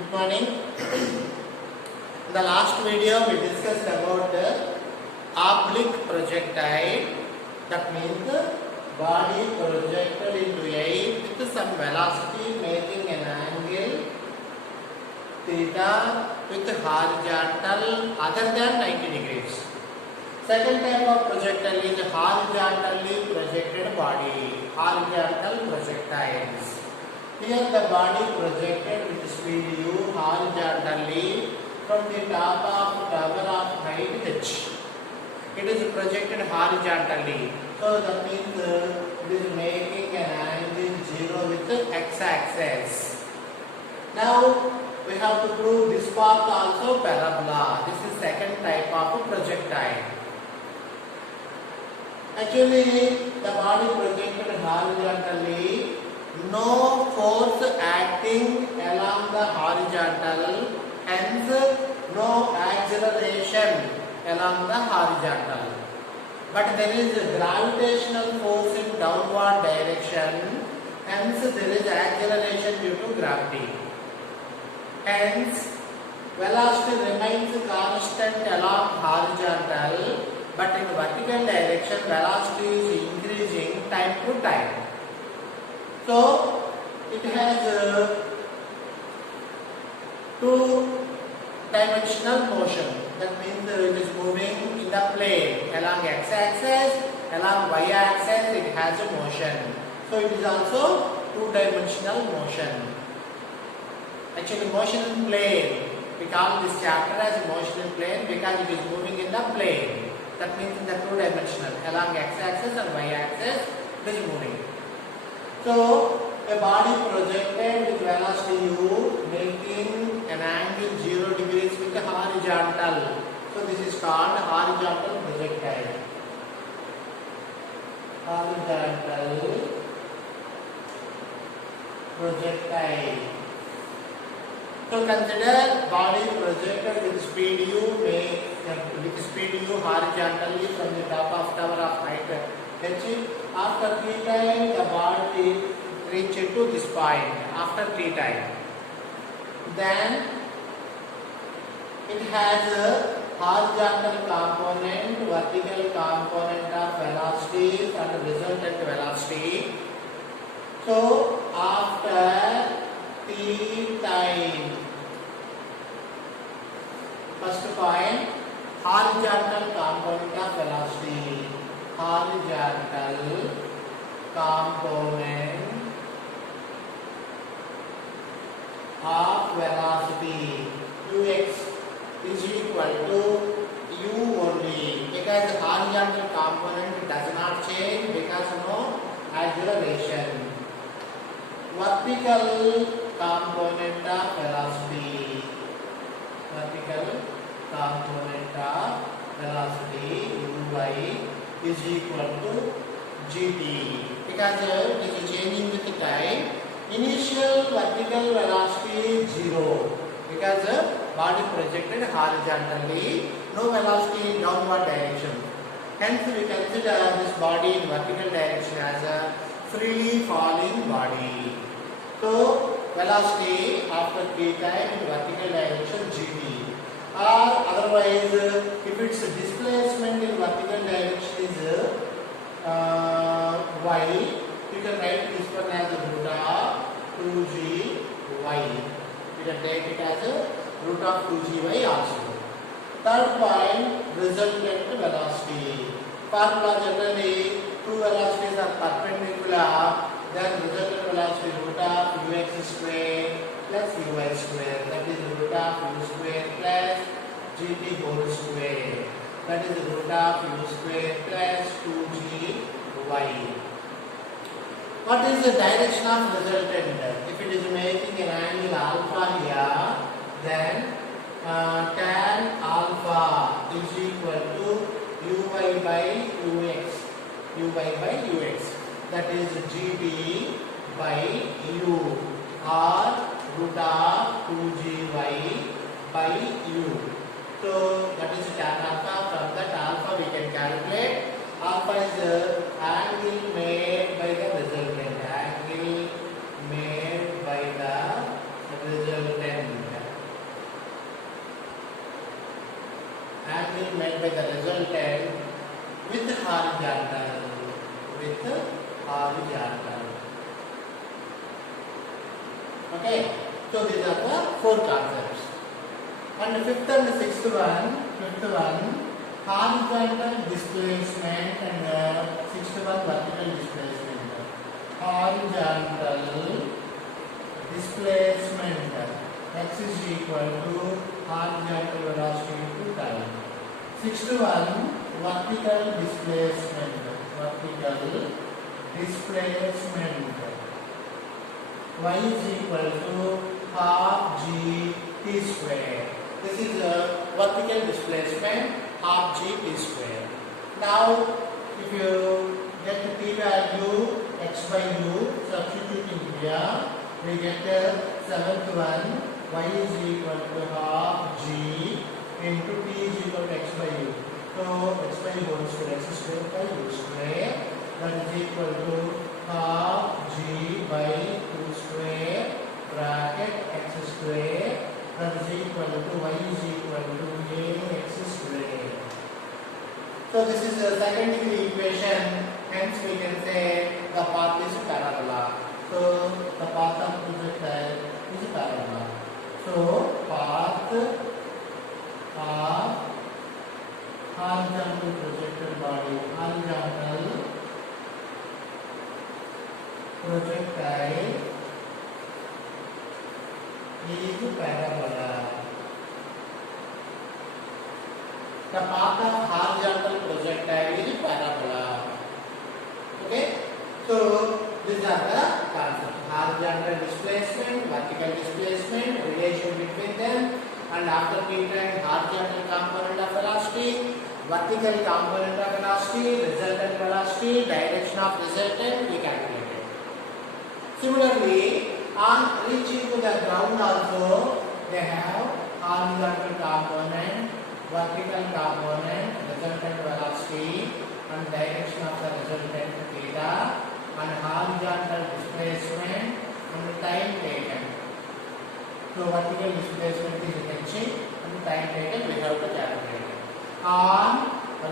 Good morning. In the last video we discussed about the oblique projectile. That means the body projected into air with some velocity making an angle theta with horizontal other than 90 degrees. Second type of projectile is horizontally projected body, horizontal projectiles. Here the body projected with speed u horizontally from the top of tower of height h. It is projected horizontally. So that means it is making an angle 0 with the x-axis. Now we have to prove this part also parabola. This is second type of projectile. Actually the body projected horizontally, no force acting along the horizontal, hence no acceleration along the horizontal. But there is a gravitational force in downward direction, hence there is acceleration due to gravity. Hence velocity remains constant along horizontal, but in vertical direction velocity is increasing time to time. So it has two-dimensional motion. That means it is moving in the plane along x-axis, along y-axis it has a motion. So it is also two-dimensional motion. Actually motion in plane, we call this chapter as motion in plane because it is moving in the plane. That means in the two-dimensional, along x-axis and y-axis it is moving. So a body projected with velocity u making an angle 0 degrees with the horizontal. So this is called horizontal projectile. Horizontal projectile. So consider body projected with speed u horizontally from the top of tower of height h. After t time the body reaches to this point. After t time, then it has a horizontal component, vertical component of velocity and resultant velocity. So after t time, first point, horizontal component of velocity, horizontal component of velocity ux is equal to u only, because the horizontal component does not change because no acceleration. Vertical component of velocity, vertical component of velocity uy is equal to gt, because it is changing with time. Initial vertical velocity is 0 because body projected horizontally, no velocity in downward direction. Hence we consider this body in vertical direction as a freely falling body. So velocity after t time in vertical direction gt, or otherwise if its displacement in vertical direction is y, you can write this one as root of 2gy. You can take it as a root of 2gy also. Third point, resultant velocity. Formula generally, two velocities are perpendicular, then resultant velocity is root of ux square plus uy square. That is root of u square plus gt whole square. That is root of u square plus 2gy. What is the direction of resultant? If it is making an angle alpha here, then tan alpha is equal to uy by ux. That is gt by u, or root of 2gy by u. So that is tan alpha. From that alpha we can calculate. Alpha is the angle made by the resultant. Angle made by the resultant. horizontal. With horizontal. Okay. So these are the four concepts. And the fifth and the sixth one, horizontal displacement, and the sixth one vertical displacement. Horizontal displacement, x is equal to horizontal velocity into time. Sixth one, vertical displacement, y is equal to half g t square. This is a vertical displacement, half g t square. Now, if you get the t value x by u, substituting here, we get the seventh one, y is equal to half g into t is equal to x by u. So, x by u whole square, x square by u square, that is equal to half g by 2 square bracket x square, that is equal to y is equal to ax square. So this is the second degree equation, hence we can say the path is parabola. So the path of projectile is parabola. So path of horizontal projected body, horizontal projectile is parabola. The path of horizontal projectile is parabola. Okay? So these are the concepts: horizontal displacement, vertical displacement, relation between them, and after P10, horizontal component of velocity, vertical component of velocity, resultant velocity, direction of resultant, we calculated. Similarly, on reaching to the ground also, they have horizontal component, vertical component, resultant velocity, and direction of the resultant theta, and horizontal displacement, and the time taken. So vertical displacement is h, and the time taken we have to calculate. On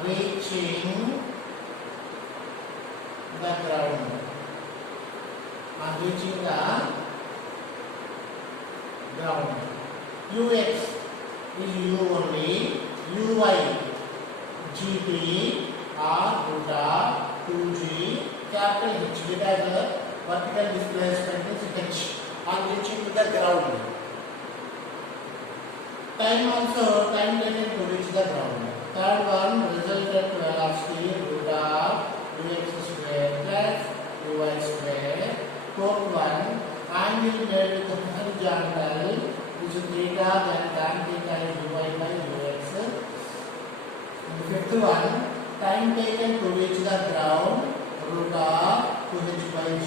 reaching the ground, on reaching the ground, ux is u only, uy gt or root of 2g capital H, because the vertical displacement is h on reaching to the ground. Time also, time taken to reach the ground. Third one, resultant velocity root of ux square plus uy square. Fourth one, angle made with horizontal, which is theta, then tan theta is uy by ux. And fifth one, time taken to reach the ground, root of 2h by g.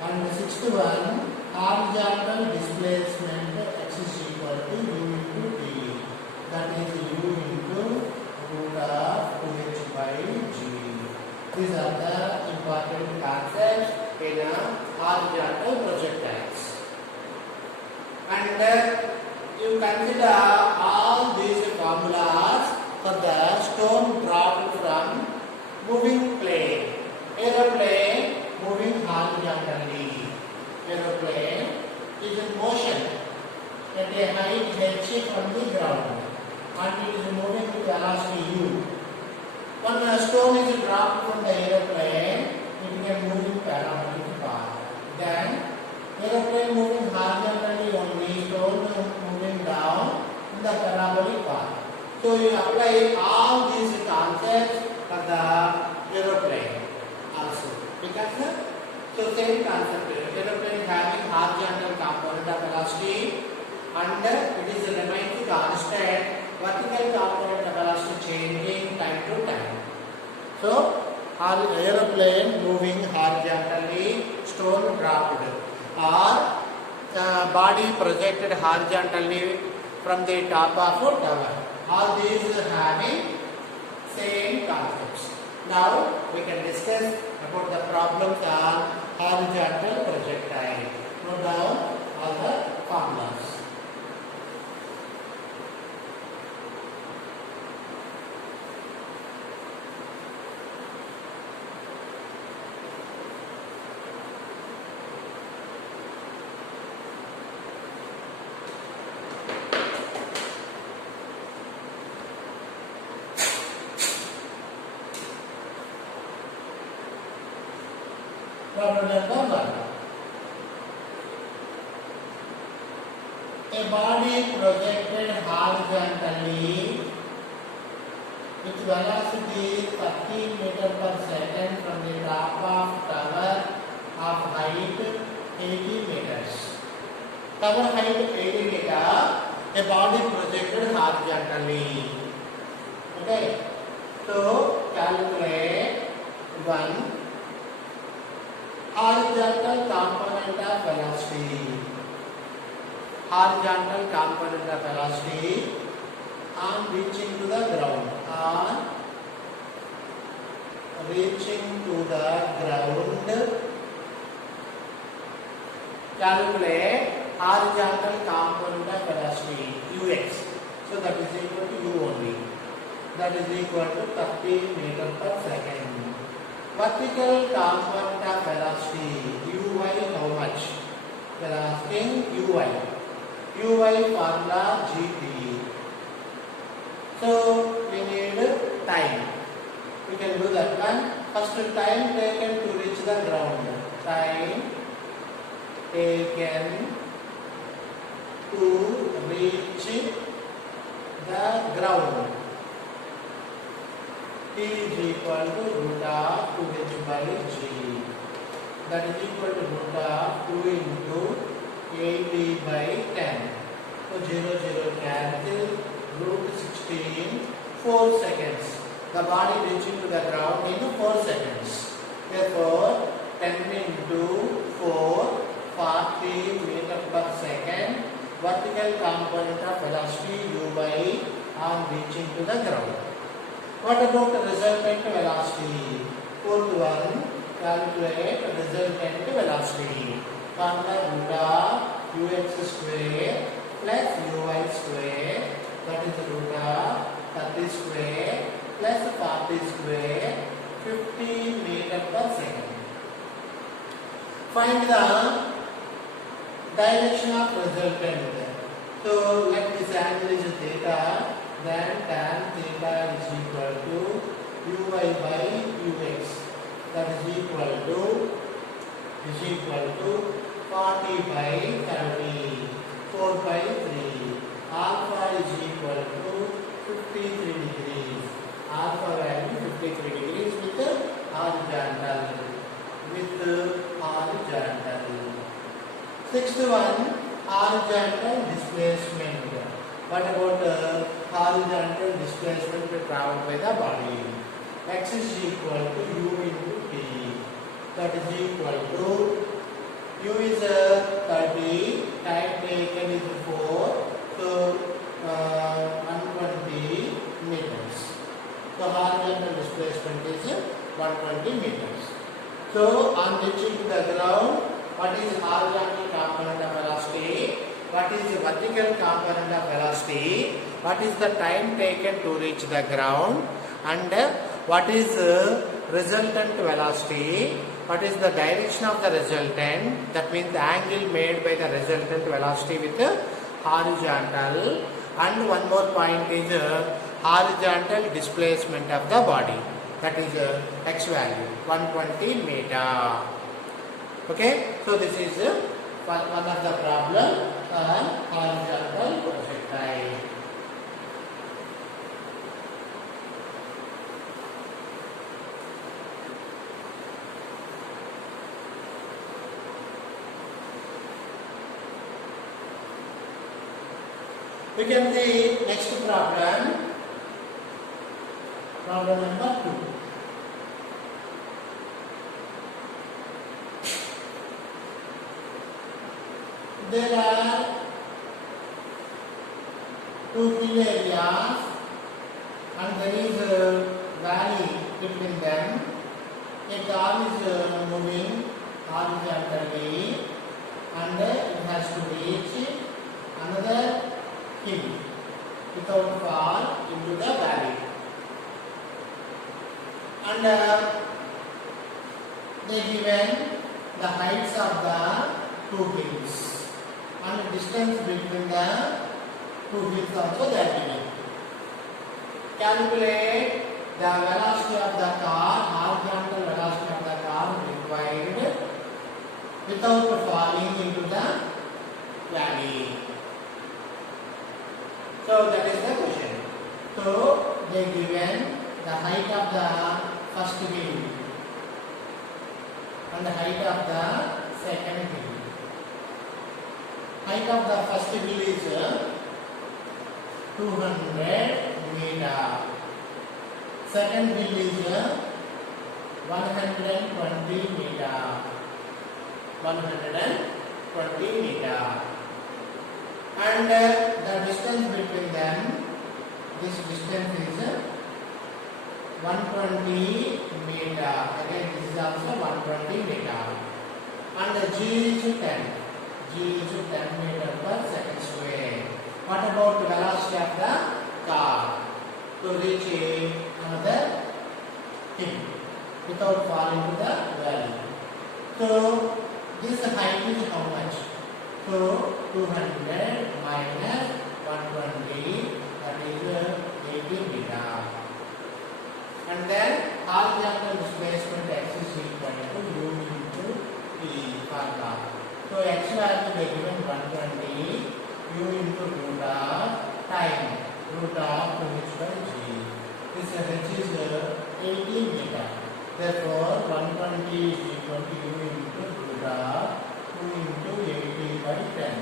And the sixth one, horizontal displacement x is equal to u into t. That is u into root of 2h by g. These are the important concepts in horizontal projectiles. And you consider all these formulas for the stone dropped from moving plane. Aeroplane moving horizontally. Aeroplane is in motion at a height h from the ground, and it is moving with velocity u. When a stone is dropped from the aeroplane, it can move in parabolic path. Then aeroplane moving horizontally only, stone moving down in the parabolic path. So you apply all these concepts for the aeroplane also. Because so same concept, aeroplane having horizontal component of velocity, and it is remains constant, vertical component of velocity changing time to time. So aeroplane moving horizontally, stone dropped, or body projected horizontally from the top of a tower. All these having same concepts. Now we can discuss about the problems on horizontal projectile. Note down all the formulas. Problem number 1. A body projected horizontally with velocity 13 meter per second from the top of tower of height 80 meters. Tower height 80 meter, a body projected horizontally. Okay, so calculate 1 horizontal component of velocity. Horizontal component of velocity on reaching to the ground. On reaching to the ground, calculate horizontal component of velocity ux. So that is equal to u only. That is equal to 30 meter per second. Vertical component of velocity uy how much? We are asking uy. Uy formula gt. So we need time. We can do that one. First time taken to reach the ground. Time taken to reach the ground. T is equal to root of 2h by g. That is equal to root of 2 into 80 by 10. So 0 0 cancel. Root 16, 4 seconds. The body reaching to the ground in 4 seconds. Therefore, 10 into 4, 40 meter per second. Vertical component of velocity uy on reaching to the ground. What about the resultant velocity? Fourth one, calculate resultant velocity. Formula root of ux square plus uy square. That is root of 30 square plus 40 square, 50 meter per second. Find the direction of resultant. So let this angle is theta, then tan theta is equal to uy by ux. That is equal to 40 by 30, 4 by 3. Alpha is equal to 53 degrees. Alpha value 53 degrees with horizontal. Sixth one, horizontal displacement. What about horizontal displacement traveled by the body? X is equal to u into t. That is equal to u is 30, time taken is 4. So 120 meters. So horizontal displacement is 120 meters. So on reaching to the ground, what is horizontal component of velocity? What is the vertical component of velocity? What is the time taken to reach the ground? And what is resultant velocity? What is the direction of the resultant? That means the angle made by the resultant velocity with horizontal. And one more point is horizontal displacement of the body. That is x value 120 meter. Okay, so this is one of the problem on horizontal projectile. We can see next problem. Problem number 2. There are two hill areas and there is a valley between them. A car is moving horizontally and it has to reach another hill without fall into the valley. And they given the heights of the two hills and the distance between the two hills also they are given. Calculate the velocity of the car, horizontal velocity of the car required without falling into the valley. So that is the question. So they given the height of the first hill and the height of the second hill. Height of the first hill is 200 meter. Second hill is 120 meter. 120 meter. And the distance between them, this distance is 120 meter. Again, this is also 120 meter. And the G is 10. G is 10 meter per second square. What about the velocity of the car to reach another hill without falling to the valley? So this height is how much? So 200 minus 120, that is 80 meter. And then horizontal displacement x is equal to u into t for car. So x value they given 120, u into root of time, root of 2h by g. This h is 80 meter. Therefore 120 is equal to u into root of 2 into 80 by 10.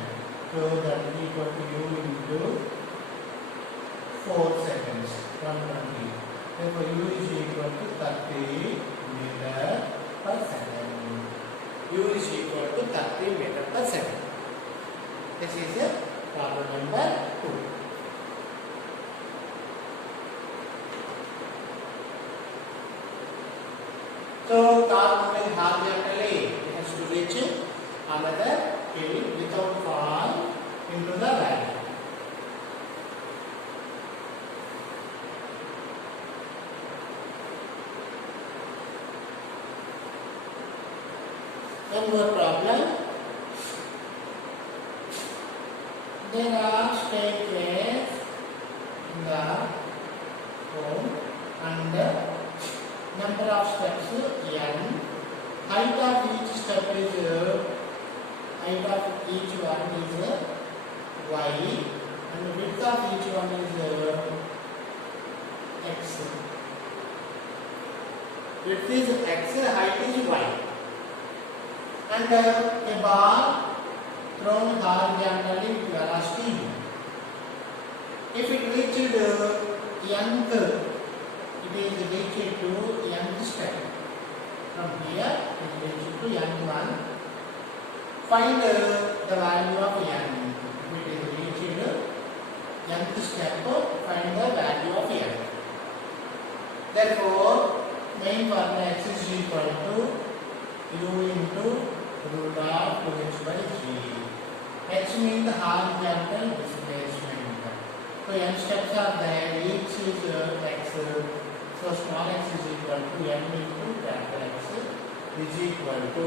So that is equal to u into 4 seconds, 120. Therefore u is equal to 30 meter per second. U is equal to 30 meter per second. This is problem number 2. So car moving horizontally, it has to reach another hill without fall into the valley. One more problem. There are staircases in the home and number of steps n. Height of each step is height of each one is y and width of each one is x. Width is x, height is y. And a ball thrown horizontally with velocity. If it reached nth, it is reached to nth step. From here, it is reached to nth one. Find the value of n. If it is reached nth step, find the value of n. Therefore, main formula x is equal to u into root of 2h by g. H means the horizontal displacement. So n steps are there, each is x. So small x is equal to n into capital X is equal to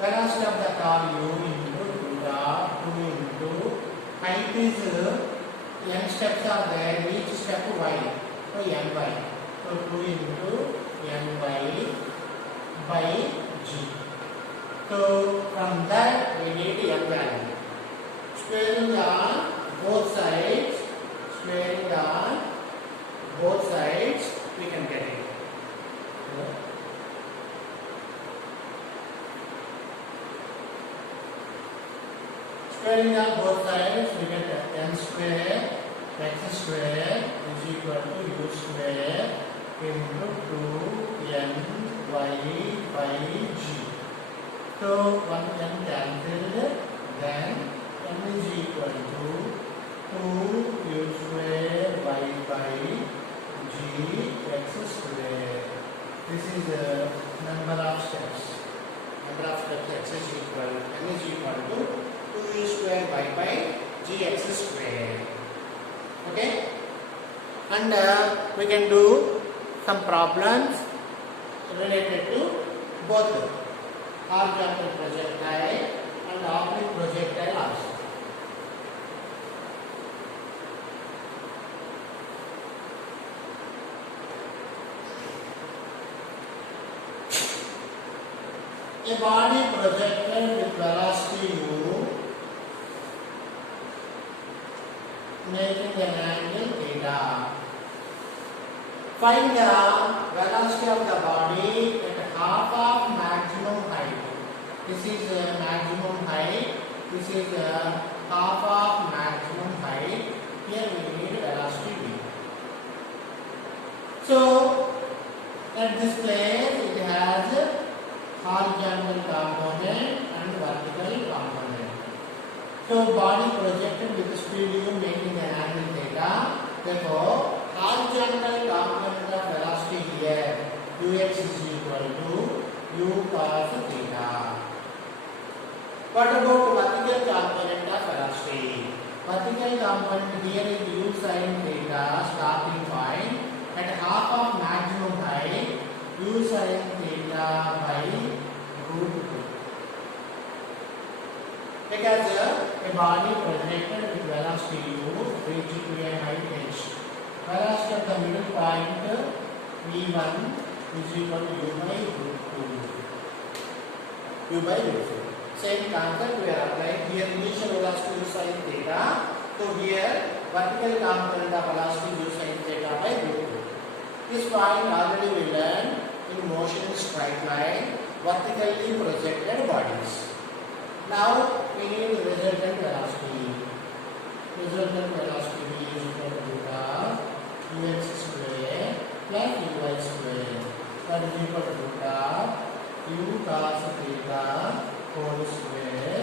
velocity of the car u into root of 2 into height is n steps are there, each step y. So n y. So 2 into n by g. So from that we need n value. Squaring on both sides, we can get it. Squaring on both sides, we get n square x square is equal to u square into 2n y by g. So 1n cancelled, then n is equal to 2u square y by g x square. This is the number of steps. Number of steps x is equal, n is equal to 2u square y by gx square. Okay? And we can do some problems related to both horizontal projectile and oblique projectile also. A body projected with velocity u making an angle theta. Find the velocity of the body at half of maximum height. This is maximum height. This is half of maximum height. Here we need velocity v. So at this place it has horizontal component and vertical component. So body projected with speed u making an angle theta. Therefore, horizontal component of velocity here ux is equal to u cos theta. What about vertical component of velocity? Vertical component here is u sin theta starting point at half of maximum height u sin theta by root 2. Because a body projected with velocity u reaching to a height h. Velocity at the middle point v1 is equal to u by root 2. U by root 2. Same concept we are applying here. Initial velocity u sin theta. So here vertical component of velocity u sin theta by root 2. This point already we learned in motion in straight line, vertically projected bodies. Now we need resultant velocity. Resultant velocity v is equal to root of ux square plus uy square. That is equal to root of u cos theta whole square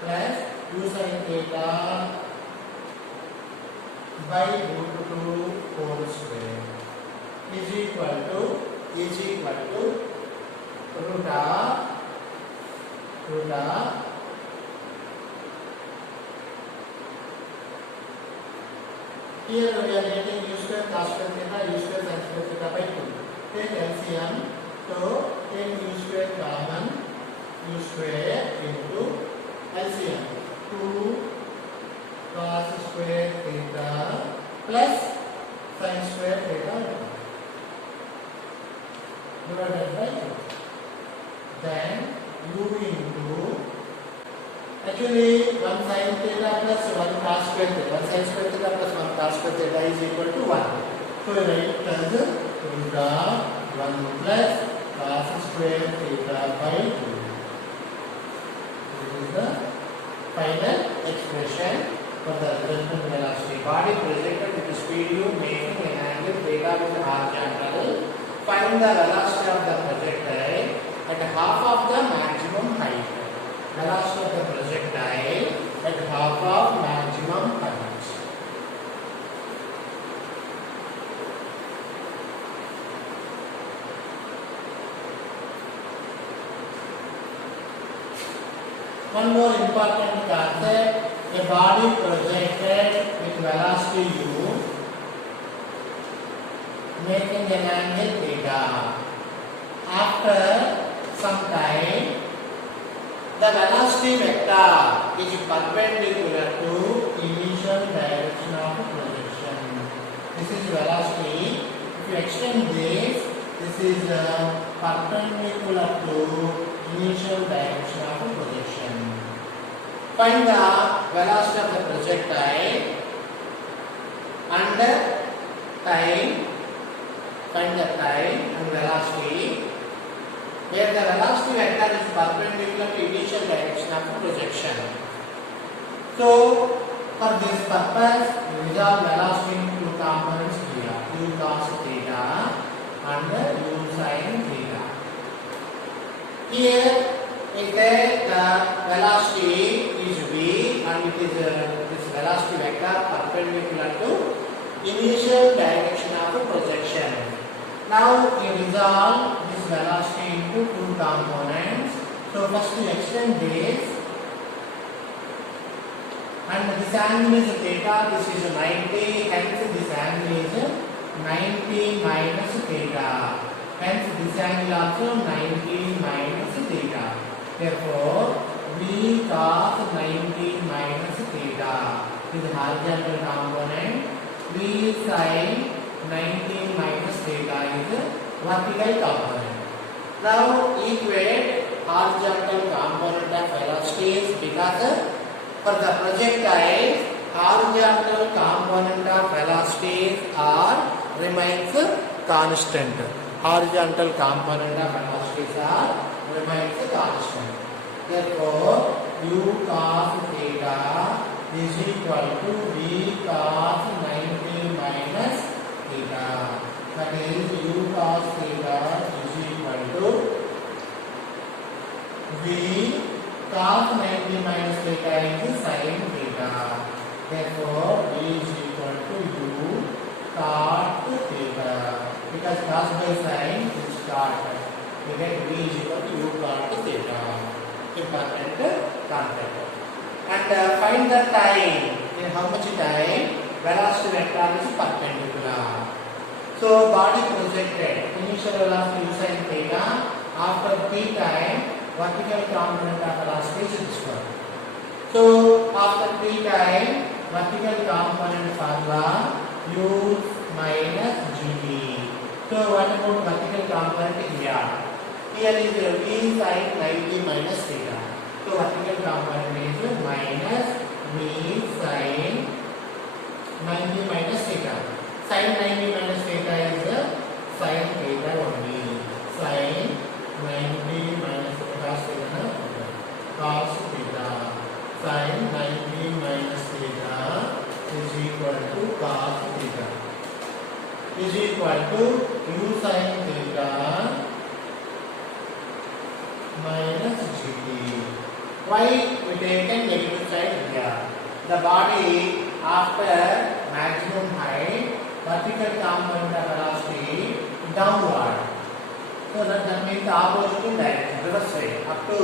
plus u sin theta by root 2 whole square is equal to root of here we are getting u square cos square theta, u square sin square theta by 2. Take LCM. So take u square common, u square into LCM. 2 cos square theta plus sin square theta divided by 2. Then u into actually 1 sin theta plus 1 cos square theta. 1 sin square theta plus 1 cos square theta is equal to 1. So we write it as root of 1 plus cos square theta by 2. This is the final expression for the resultant velocity. Body projected with speed u making an angle theta with horizontal. Find the velocity of the projectile at half of the maximum height. Velocity of the projectile at half of maximum height. One more important concept, a body projected with velocity u making an angle theta. After some time, the velocity vector is perpendicular to initial direction of projection. This is velocity. If you extend this is perpendicular to initial direction of projection. Find the velocity of the projectile and time. Find the time and velocity where the velocity vector is perpendicular to initial direction of projection. So for this purpose we resolve velocity into two components here, u cos theta and u sin theta. Here we take the velocity is v and it is this velocity vector perpendicular to initial direction of projection. Now we resolve this velocity into two components. So first we extend this and this angle is theta, this is 90, hence this angle is 90 minus theta. Hence this angle also 90 minus theta. Therefore v cos 90 minus theta is horizontal component. V sin 90 minus theta is vertical component. Now equate horizontal component of velocities because for the projectile horizontal component of velocities remains constant. Horizontal component of velocities remains constant. Therefore, u cos theta is equal to v cos 90 minus theta. That is u cos theta is equal to v cos 90 minus theta is sin theta. Therefore, v is equal to u cot theta. Because cos by sin is cot. We get v is equal to u cot theta. Important concept. And find the time. In how much time velocity vector is perpendicular. So body projected. Initial velocity u sin theta. After t time, vertical component of velocity is this one. So after t time, vertical component formula u minus gt. So what about vertical component here? Here is v sin 90 minus theta. So vertical component is minus v sin 90 minus theta. Sin 90 minus theta is sin theta only. Sin 90 minus cos theta. Cos theta. Sin 90 minus theta is equal to cos theta. Is equal to u sin theta minus gt. Why we taken negative side here? The body after maximum height, vertical component of velocity downward. So that means the opposite direction, reverse way. Up to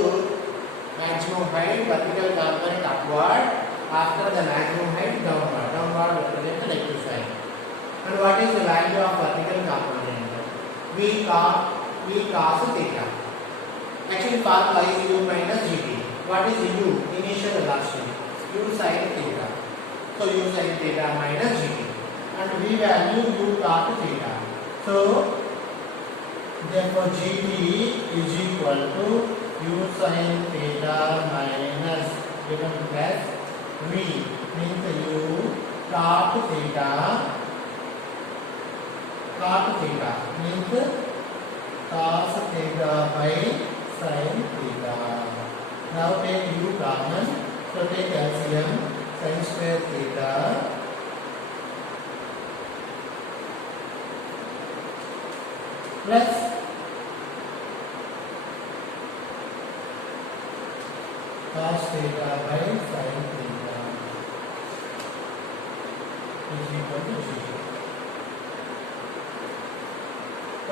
maximum height, vertical component upward. After the maximum height, downward. Downward represents the negative side. And what is the value of vertical component? V cos theta. Actually, formula is u minus gt. What is u? Initial velocity. U sin theta. So u sin theta minus gt. And v value u cot theta. So therefore gt is equal to u sin theta minus given plus v means u cot theta. Cot theta means cos theta by sin theta. Now take u common. So take LCM sin square theta plus cos theta by sin theta is equal to 0.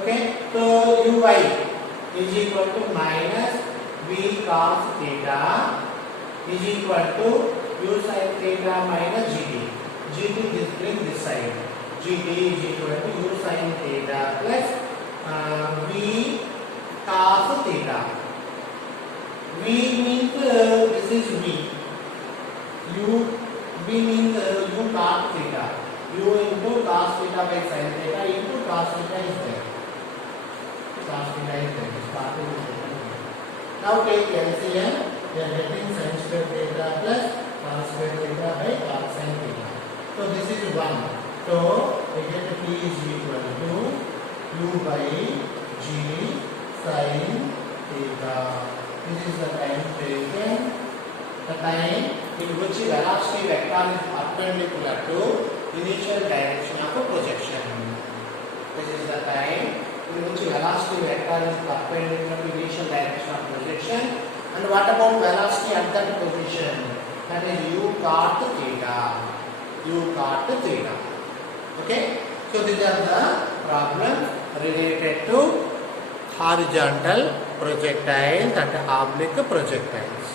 Okay, so uy is equal to minus v cos theta is equal to u sin theta minus gt. Gt is bring this side. Gt is equal to u sin theta plus v cos theta. V means this is v. V means u cos theta. U into cos theta by sin theta into cos theta is there. Cos theta is there. This part is there. Now take LCM. We are getting sin square theta plus cos square theta by cos sin theta. So this is 1. So we get P is equal to u by g sin theta. This is the time taken. The time in which velocity vector is perpendicular to initial direction of a projection. This is the time in which velocity vector is perpendicular to initial direction of projection. And what about velocity at that position? That is u cot theta. U cot theta. Okay. So these are the problems related to horizontal projectiles and oblique projectiles.